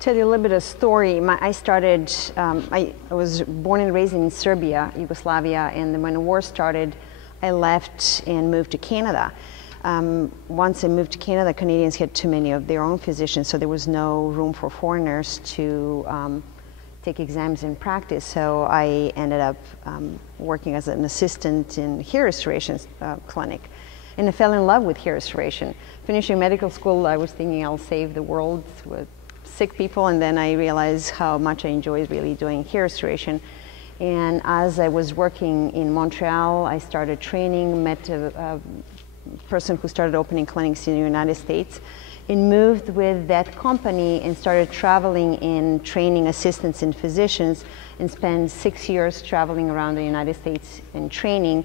Tell you a little bit of story. I was born and raised in Serbia, Yugoslavia, and then when the war started, I left and moved to Canada. Once I moved to Canada, Canadians had too many of their own physicians, so there was no room for foreigners to take exams and practice. So I ended up working as an assistant in hair restoration clinic. And I fell in love with hair restoration. Finishing medical school, I was thinking I'll save the world with sick people, and then I realized how much I enjoyed really doing hair restoration. And as I was working in Montreal, I started training, met a person who started opening clinics in the United States, and moved with that company and started traveling and training assistants and physicians, and spent 6 years traveling around the United States and training.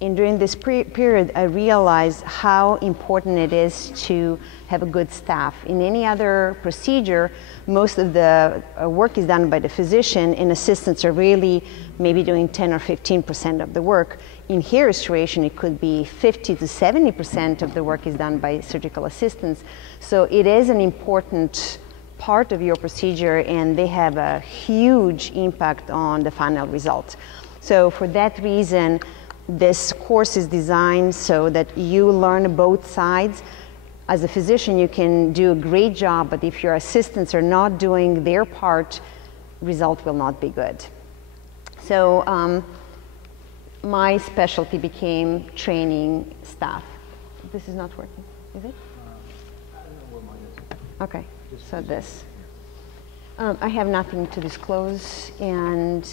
And during this period, I realized how important it is to have a good staff. In any other procedure, most of the work is done by the physician, and assistants are really maybe doing 10 or 15% of the work. In hair restoration, it could be 50 to 70% of the work is done by surgical assistants. So it is an important part of your procedure, and they have a huge impact on the final result. So for that reason, this course is designed so that you learn both sides. As a physician, you can do a great job, but if your assistants are not doing their part, result will not be good. So my specialty became training staff. This is not working, is it? Okay, so this. I have nothing to disclose, and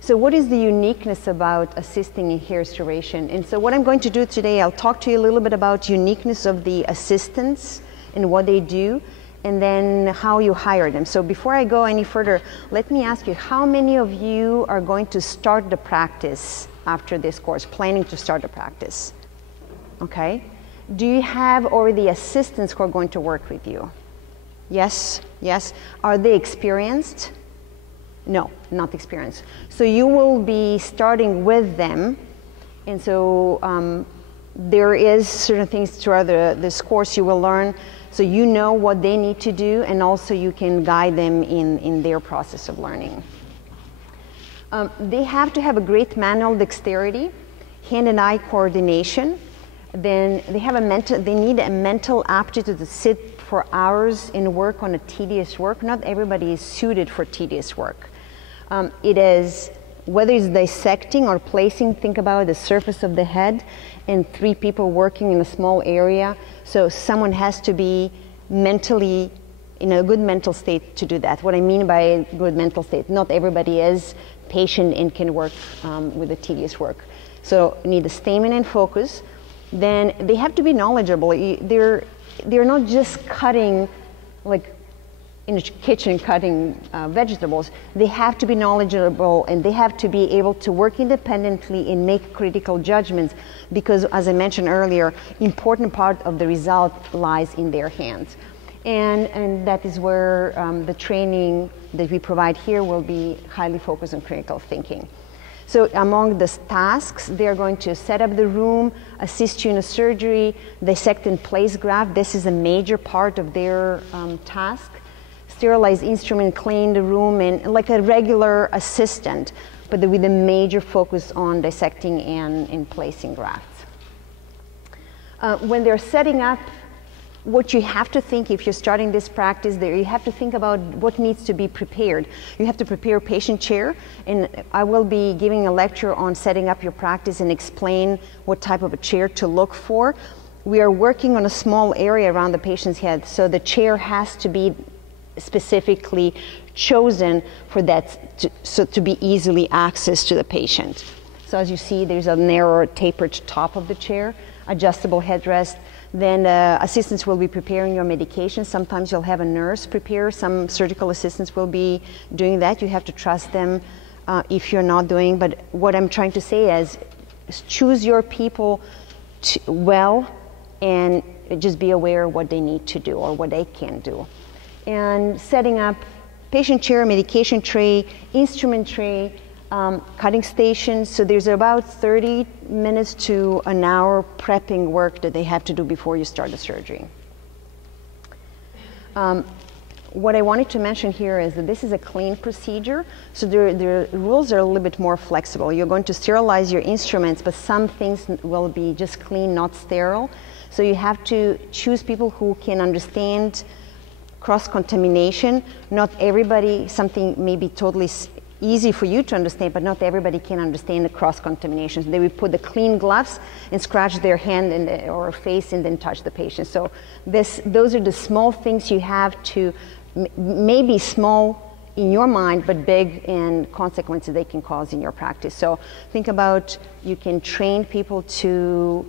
so what is the uniqueness about assisting in hair restoration? And so what I'm going to do today, I'll talk to you a little bit about uniqueness of the assistants and what they do, and then how you hire them. So before I go any further, let me ask you, how many of you are going to start the practice after this course, planning to start the practice? Okay. Do you have already assistants who are going to work with you? Yes, yes. Are they experienced? No, not experienced. So you will be starting with them, and so there is certain things throughout this course you will learn, so you know what they need to do, and also you can guide them in their process of learning. They have to have a great manual dexterity, hand and eye coordination. Then they need a mental aptitude to sit for hours and work on a tedious work. Not everybody is suited for tedious work. It is, whether it's dissecting or placing, think about the surface of the head, and 3 people working in a small area. So someone has to be mentally in a good mental state to do that. What I mean by a good mental state, not everybody is patient and can work with the tedious work. So you need a stamina and focus. Then they have to be knowledgeable. They're not just cutting, like in the kitchen cutting vegetables. They have to be knowledgeable, and they have to be able to work independently and make critical judgments, because as I mentioned earlier, important part of the result lies in their hands. And that is where the training that we provide here will be highly focused on critical thinking. So among the tasks, they're going to set up the room, assist you in a surgery, dissect and place graft. This is a major part of their task. Sterilize instrument, clean the room, and like a regular assistant, but with a major focus on dissecting and placing grafts. When they're setting up, what you have to think if you're starting this practice, you have to think about what needs to be prepared. You have to prepare a patient chair, and I will be giving a lecture on setting up your practice and explain what type of a chair to look for. We are working on a small area around the patient's head, so the chair has to be specifically chosen for that, to be easily accessed to the patient. So as you see, there's a narrow tapered top of the chair, adjustable headrest. Then assistants will be preparing your medication. Sometimes you'll have a nurse prepare. Some surgical assistants will be doing that. You have to trust them if you're not doing. But what I'm trying to say is choose your people well, and just be aware of what they need to do or what they can do. And setting up patient chair, medication tray, instrument tray, cutting stations. So there's about 30 minutes to an hour prepping work that they have to do before you start the surgery. what I wanted to mention here is that this is a clean procedure, so the rules are a little bit more flexible. You're going to sterilize your instruments, but some things will be just clean, not sterile. So you have to choose people who can understand cross-contamination. Not everybody, something may be totally easy for you to understand, but not everybody can understand the cross-contamination. They will put the clean gloves and scratch their hand or face and then touch the patient. So those are the small things you have to, maybe small in your mind, but big in consequences they can cause in your practice. So think about, you can train people to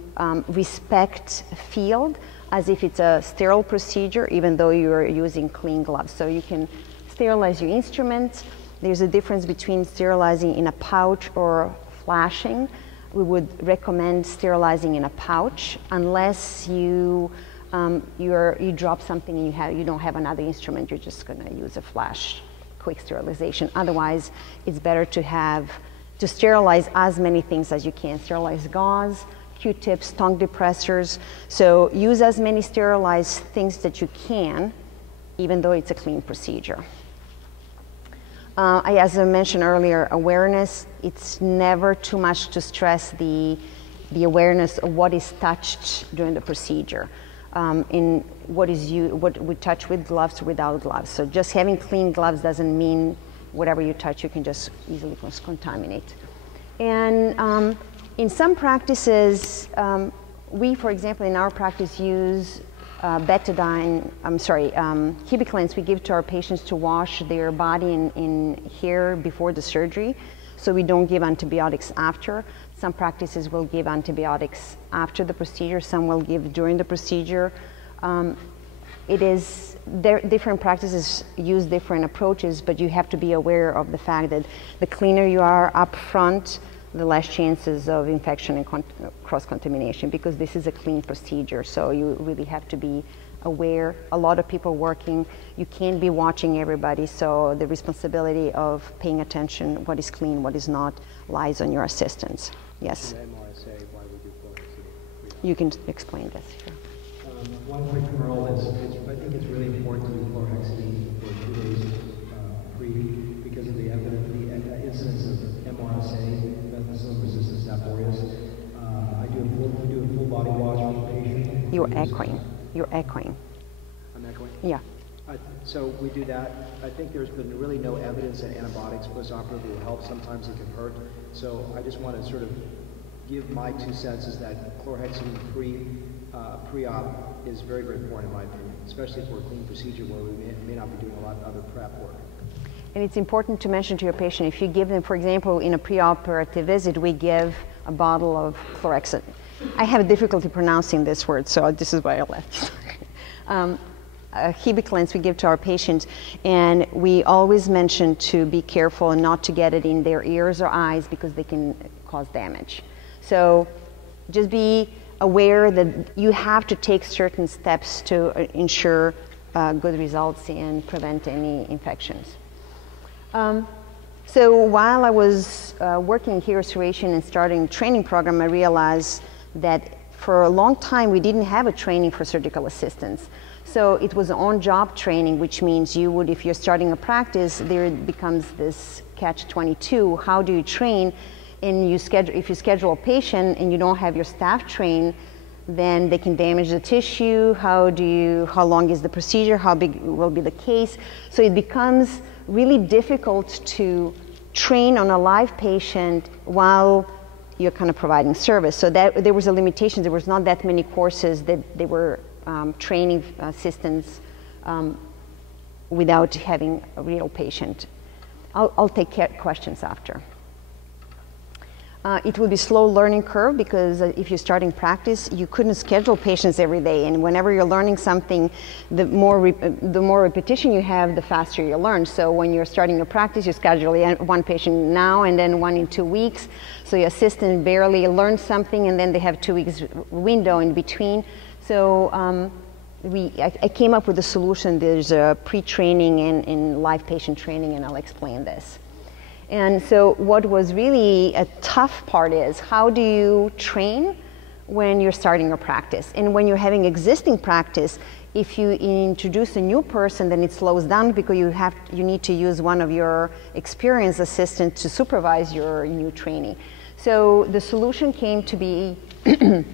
respect field as if it's a sterile procedure, even though you're using clean gloves. So you can sterilize your instruments. There's a difference between sterilizing in a pouch or flashing. We would recommend sterilizing in a pouch unless you drop something and you don't have another instrument. You're just going to use a flash, quick sterilization. Otherwise, it's better to sterilize as many things as you can. Sterilize gauze, Q-tips, tongue depressors. So use as many sterilized things that you can, even though it's a clean procedure. As I mentioned earlier, awareness, it's never too much to stress the awareness of what is touched during the procedure. In what we touch with gloves, without gloves. So just having clean gloves doesn't mean whatever you touch, you can just easily contaminate. And in some practices, we, for example, in our practice use hibiclens we give to our patients to wash their body in hair before the surgery, so we don't give antibiotics after. Some practices will give antibiotics after the procedure, some will give during the procedure. Different practices use different approaches, but you have to be aware of the fact that the cleaner you are up front, the less chances of infection and cross-contamination, because this is a clean procedure. So you really have to be aware. A lot of people working, you can't be watching everybody, so the responsibility of paying attention, what is clean, what is not, lies on your assistants. Yes? MRSA, why we do chlorhexidine. You can explain this. Sure. One quick rule is, I think it's really important to do chlorhexidine for 2 days pre, because of the incidence of MRSA, methicillin-resistant Staph aureus. I do a full body wash for the patient. You're echoing. You're echoing. I'm echoing? Yeah. So we do that. I think there's been really no evidence that antibiotics postoperatively will help. Sometimes it can hurt. So I just want to sort of give my 2 cents is that chlorhexidine pre-op is very, very important in my opinion, especially for a clean procedure where we may not be doing a lot of other prep work. And it's important to mention to your patient, if you give them, for example, in a pre-operative visit, we give a bottle of chlorhexidine. I have difficulty pronouncing this word, so this is why I left. Hibiclens we give to our patients, and we always mention to be careful and not to get it in their ears or eyes because they can cause damage. So just be aware that you have to take certain steps to ensure good results and prevent any infections. So while I was working in hair restoration and starting a training program, I realized that for a long time we didn't have a training for surgical assistants. So it was on-job training, which means you would, if you're starting a practice, there becomes this catch-22. How do you train? And if you schedule a patient and you don't have your staff trained, then they can damage the tissue. How long is the procedure? How big will be the case? So it becomes really difficult to train on a live patient while you're kind of providing service. So that there was a limitation. There was not that many courses that they were training assistants without having a real patient. I'll take questions after. It will be slow learning curve because if you're starting practice, you couldn't schedule patients every day, and whenever you're learning something, the more repetition you have, the faster you learn. So when you're starting your practice, you schedule one patient now and then one in 2 weeks. So your assistant barely learns something, and then they have 2 weeks window in between. So I came up with a solution. There's a pre-training and live patient training, and I'll explain this. And so what was really a tough part is, how do you train when you're starting a practice? And when you're having existing practice, If you introduce a new person, then it slows down because you need to use one of your experienced assistants to supervise your new trainee. So the solution came to be, and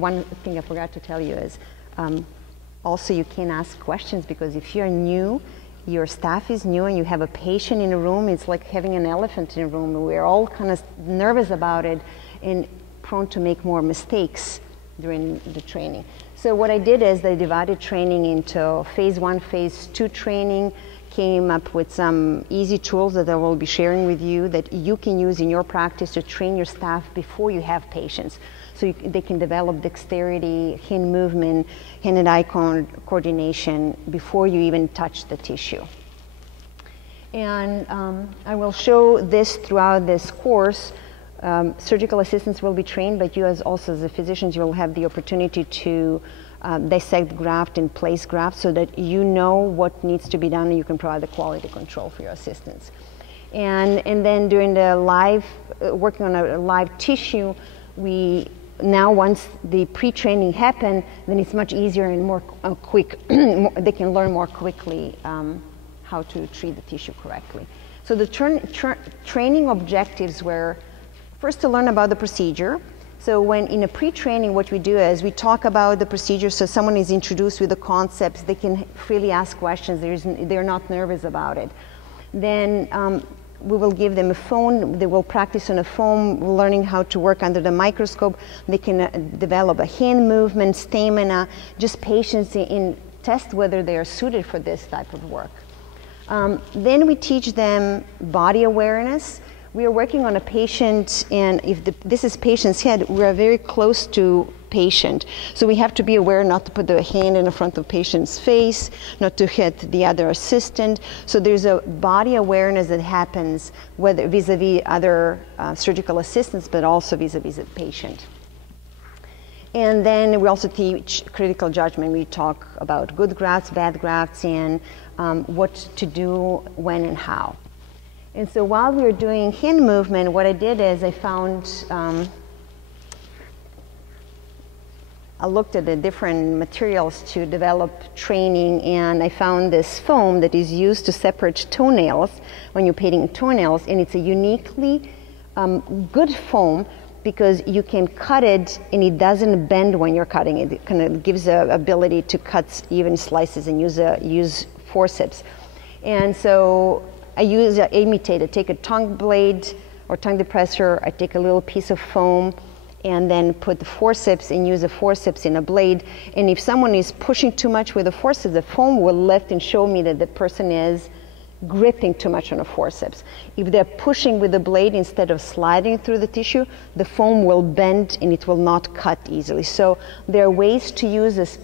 one thing I forgot to tell you is, also you can ask questions, because if you're new, your staff is new and you have a patient in a room, it's like having an elephant in a room. We're all kind of nervous about it and prone to make more mistakes during the training. So what I did is I divided training into phase 1, phase 2 training, came up with some easy tools that I will be sharing with you that you can use in your practice to train your staff before you have patients. So they can develop dexterity, hand movement, hand and eye coordination before you even touch the tissue. And I will show this throughout this course. Surgical assistants will be trained, but you also as a physicians, you will have the opportunity to dissect graft and place graft so that you know what needs to be done and you can provide the quality control for your assistants. And then during the live, working on a live tissue, now once the pre-training happen, then it's much easier and more quick. They can learn more quickly how to treat the tissue correctly. So the training objectives were first to learn about the procedure. So when in a pre-training, what we do is we talk about the procedure, so someone is introduced with the concepts, they can freely ask questions, they're not nervous about it. Then we will give them a phone, they will practice on a phone, learning how to work under the microscope. They can develop a hand movement, stamina, just patience in test whether they are suited for this type of work. Then we teach them body awareness. We are working on a patient, and if this is patient's head, we are very close to patient. So we have to be aware not to put the hand in the front of patient's face, not to hit the other assistant. So there's a body awareness that happens whether vis-a-vis other surgical assistants, but also vis-a-vis the patient. And then we also teach critical judgment. We talk about good grafts, bad grafts, and what to do when and how. And so while we were doing hand movement, what I did is I found, I looked at the different materials to develop training, and I found this foam that is used to separate toenails when you're painting toenails, and it's a uniquely good foam because you can cut it and it doesn't bend when you're cutting it. It kind of gives the ability to cut even slices and use forceps. And so I take a tongue blade or tongue depressor, I take a little piece of foam and then put the forceps and use the forceps in a blade. And if someone is pushing too much with the forceps, the foam will lift and show me that the person is gripping too much on the forceps. If they're pushing with the blade instead of sliding through the tissue, the foam will bend and it will not cut easily. So there are ways to use this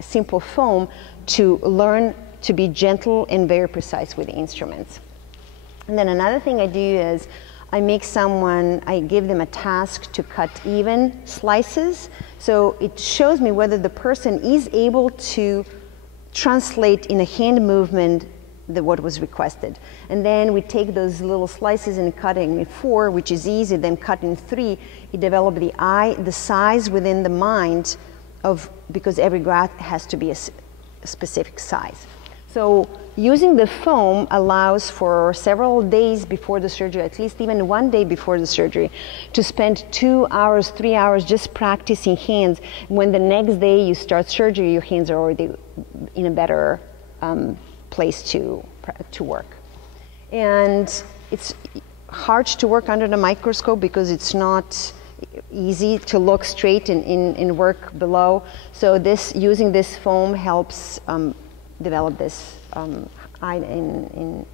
simple foam to learn to be gentle and very precise with the instruments. And then another thing I do is I give them a task to cut even slices. So it shows me whether the person is able to translate in a hand movement what was requested. And then we take those little slices and cut in 4, which is easy, then cut in 3. You develop the size within the mind because every graft has to be a specific size. So using the foam allows for several days before the surgery, at least even 1 day before the surgery, to spend 2 hours, 3 hours just practicing hands. When the next day you start surgery, your hands are already in a better place to work. And it's hard to work under the microscope because it's not easy to look straight and work below. So using this foam helps develop this hand and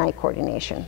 eye coordination.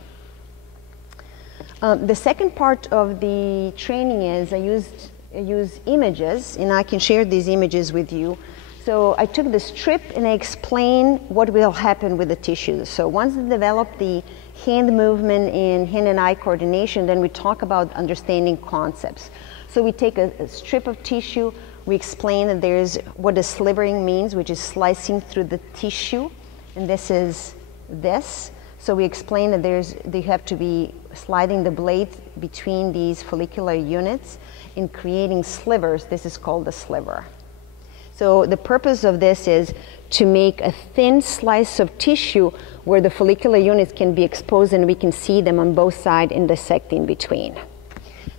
The second part of the training is I use images, and I can share these images with you. So I took the strip and I explain what will happen with the tissue. So once they develop the hand movement and hand and eye coordination, then we talk about understanding concepts. So we take a strip of tissue, we explain that there's what the slivering means, which is slicing through the tissue, and this is this. So we explain that they have to be sliding the blade between these follicular units and creating slivers. This is called the sliver. So the purpose of this is to make a thin slice of tissue where the follicular units can be exposed and we can see them on both sides and dissect in between.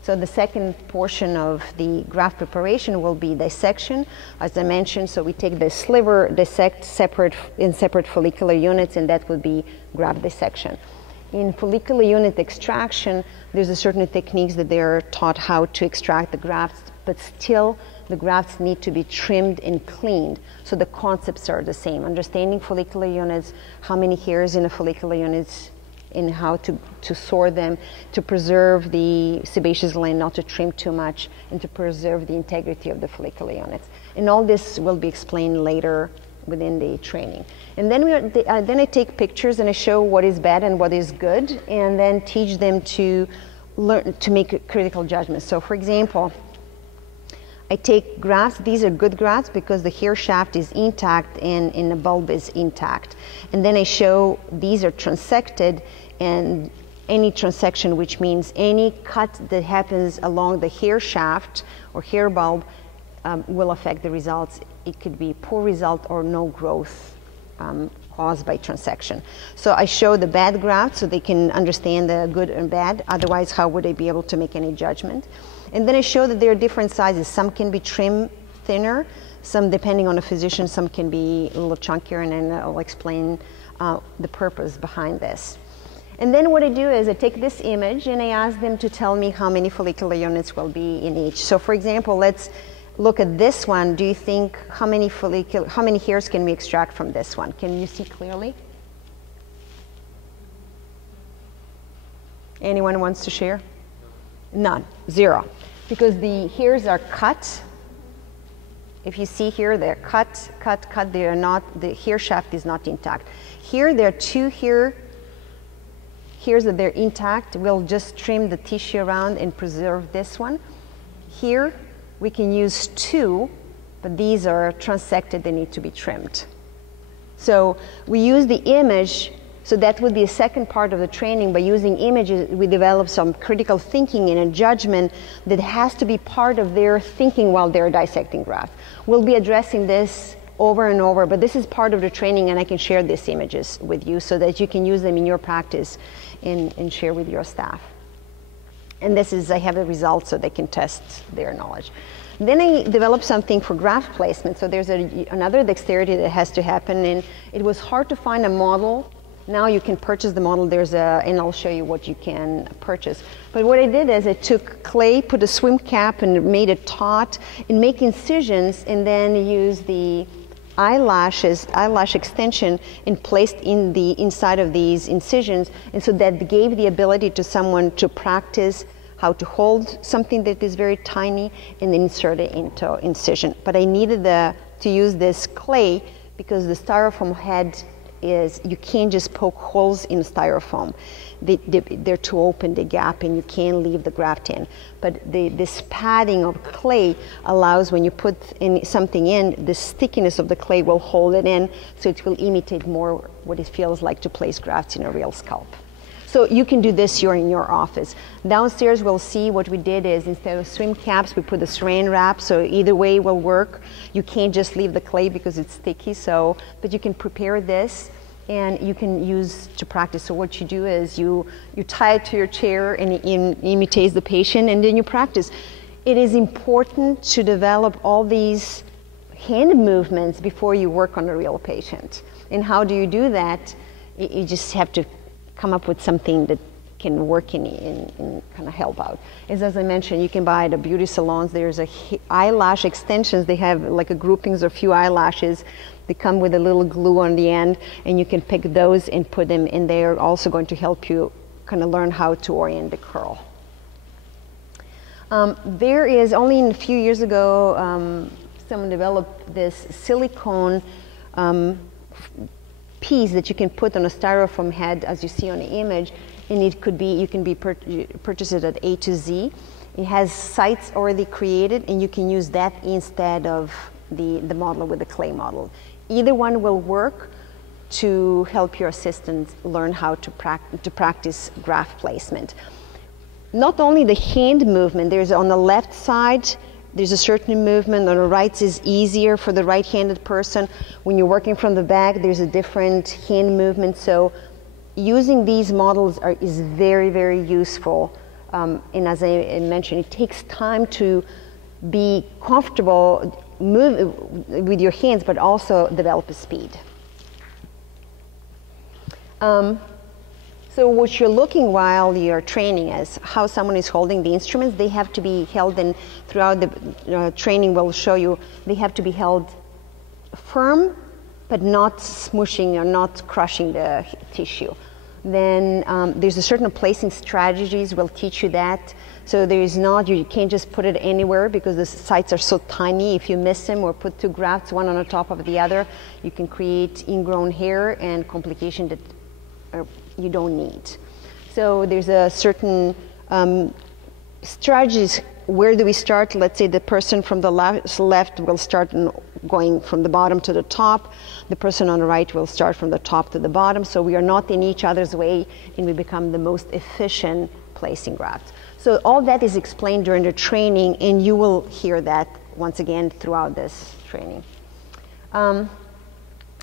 So the second portion of the graft preparation will be dissection, as I mentioned. So we take the sliver, dissect in separate follicular units, and that would be graft dissection. In follicular unit extraction, there's a certain techniques that they're taught how to extract the grafts, but still the grafts need to be trimmed and cleaned. So the concepts are the same. Understanding follicular units, how many hairs in a follicular unit, in how to sort them, to preserve the sebaceous gland, not to trim too much, and to preserve the integrity of the follicular units. And all this will be explained later within the training. And then then I take pictures and I show what is bad and what is good, and then teach them to learn to make critical judgments. So for example, I take grafts. These are good grafts because the hair shaft is intact and the bulb is intact. And then I show these are transected, and any transection, which means any cut that happens along the hair shaft or hair bulb, will affect the results. It could be poor result or no growth caused by transection. So I show the bad graft so they can understand the good and bad. Otherwise, how would they be able to make any judgment? And then I show that there are different sizes. Some can be trim thinner, some depending on the physician, some can be a little chunkier, and then I'll explain the purpose behind this. And then what I do is I take this image and I ask them to tell me how many follicular units will be in each. So for example, let's look at this one. Do you think how many hairs can we extract from this one? Can you see clearly? Anyone wants to share? None, 0. Because the hairs are cut. If you see here, they're cut. They are not, the hair shaft is not intact. Here, there are 2 hairs that they're intact. We'll just trim the tissue around and preserve this one. Here, we can use 2, but these are transected, they need to be trimmed. So we use the image, so that would be a second part of the training. By using images, we develop some critical thinking and a judgment that has to be part of their thinking while they're dissecting graft. We'll be addressing this over and over, but this is part of the training, and I can share these images with you so that you can use them in your practice and share with your staff. And this is, I have the results so they can test their knowledge. Then I developed something for graft placement. So there's another dexterity that has to happen, and it was hard to find a model. Now you can purchase the model, and I'll show you what you can purchase. But what I did is I took clay, put a swim cap, and made it taut, and make incisions, and then use the eyelash extension and placed in the inside of these incisions, and so that gave the ability to someone to practice how to hold something that is very tiny and insert it into incision. But I needed to use this clay because the styrofoam head is, you can't just poke holes in styrofoam. They're too open, the gap, and you can't leave the graft in. But this padding of clay allows, when you put something in, the stickiness of the clay will hold it in, so it will imitate more what it feels like to place grafts in a real scalp. So you can do this here in your office. Downstairs we'll see what we did is instead of swim caps, we put a saran wrap, so either way will work. You can't just leave the clay because it's sticky, but you can prepare this and you can use to practice. So what you do is you tie it to your chair and it imitates the patient, and then you practice. It is important to develop all these hand movements before you work on a real patient. And how do you do that? You just have to come up with something that can work and kind of help out. As I mentioned, you can buy at the beauty salons. There's eyelash extensions. They have like a groupings of few eyelashes. They come with a little glue on the end, and you can pick those and put them in there. Also going to help you kind of learn how to orient the curl. There is, only a few years ago, someone developed this silicone piece that you can put on a styrofoam head, as you see on the image, and it could be, you can purchase it at A to Z. It has sites already created, and you can use that instead of the model with the clay model. Either one will work to help your assistants learn how to practice graft placement. Not only the hand movement, there's on the left side, There's a certain movement on the right is easier for the right-handed person. When you're working from the back, there's a different hand movement. So using these models is very, very useful. And as I mentioned, it takes time to be comfortable move with your hands, but also develop a speed. So what you're looking while you're training is how someone is holding the instruments. They have to be held, and throughout the training we'll show you, they have to be held firm, but not smushing or not crushing the tissue. Then there's a certain placing strategies, we'll teach you that. So there is not, you can't just put it anywhere because the sites are so tiny. If you miss them or put two grafts, one on the top of the other, you can create ingrown hair and complication that you don't need. So there's a certain strategies. Where do we start? Let's say the person from the left will start going from the bottom to the top. The person on the right will start from the top to the bottom. So we are not in each other's way, and we become the most efficient placing grafts. So all that is explained during the training, and you will hear that once again throughout this training.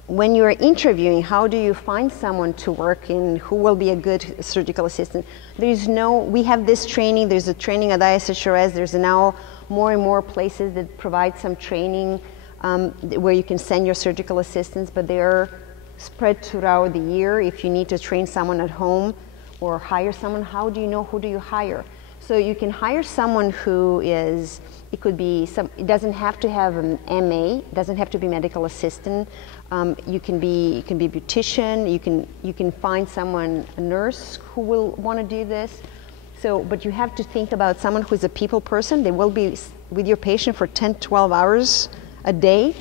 When you're interviewing, how do you find someone to work in, who will be a good surgical assistant? We have this training, there's a training at ISHRS, there's now more and more places that provide some training where you can send your surgical assistants, but they're spread throughout the year. If you need to train someone at home or hire someone, how do you know who do you hire? So you can hire someone who is, it doesn't have to have an MA, it doesn't have to be medical assistant. You can be a beautician, you can find someone, a nurse who will want to do this. So, but you have to think about someone who's a people person. They will be with your patient for 10, 12 hours a day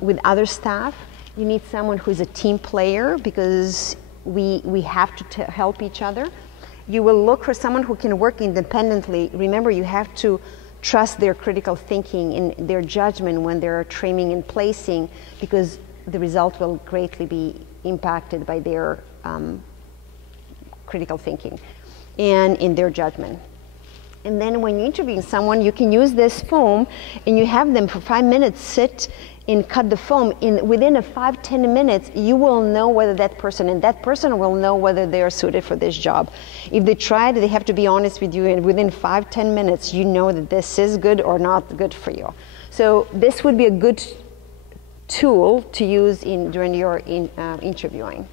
with other staff. You need someone who's a team player because we have to help each other. You will look for someone who can work independently. Remember, you have to trust their critical thinking and their judgment when they're trimming and placing, because the result will greatly be impacted by their critical thinking and in their judgment. And then when you're interviewing someone, you can use this foam and you have them for 5 minutes sit and cut the foam. Within 5-10 minutes, you will know whether that person will know whether they are suited for this job. If they try it, they have to be honest with you, and within 5-10 minutes, you know that this is good or not good for you. So this would be a good tool to use during your interviewing.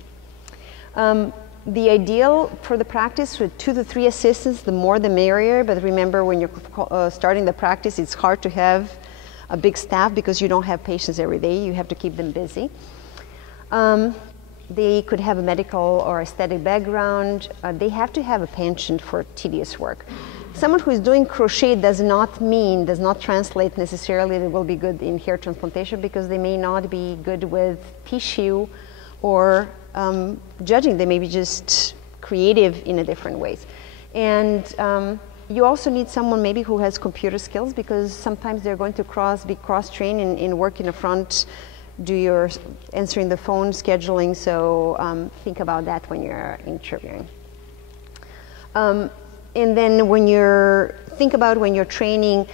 The ideal for the practice with 2 to 3 assistants, the more the merrier, but remember when you're starting the practice, it's hard to have a big staff because you don't have patients every day. You have to keep them busy. They could have a medical or aesthetic background. They have to have a penchant for tedious work. Someone who is doing crochet does not translate necessarily they will be good in hair transplantation, because they may not be good with tissue or judging. They may be just creative in a different ways. And you also need someone maybe who has computer skills, because sometimes they're going to be cross-trained and work in the front, do your answering the phone, scheduling, so think about that when you're interviewing. And then when you're training,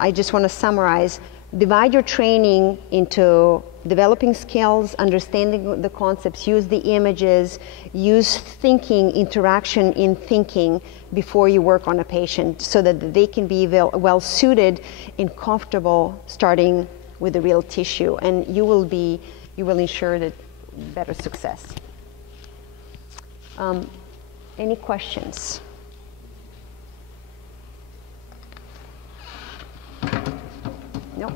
I just want to summarize, divide your training into developing skills, understanding the concepts, use the images, use thinking, interaction in thinking before you work on a patient, so that they can be well suited and comfortable starting with the real tissue, and you will ensure that better success. Any questions? No.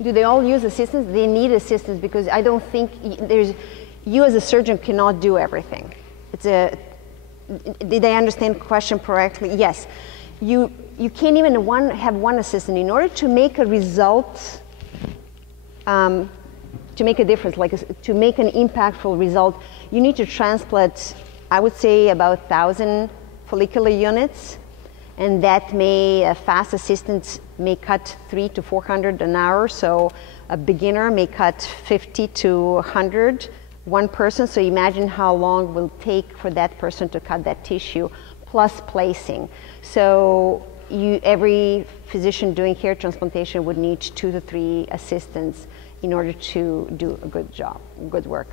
Do they all use assistants? They need assistants, because I don't think you as a surgeon cannot do everything. Did I understand the question correctly? Yes. You can't even have one assistant. In order to make a result, to make a difference, to make an impactful result, you need to transplant, I would say, about 1,000 follicular units. and that a fast assistant may cut 300 to 400 an hour, so a beginner may cut 50 to 100, one person, so imagine how long it will take for that person to cut that tissue, plus placing. So every physician doing hair transplantation would need 2 to 3 assistants in order to do a good job, good work.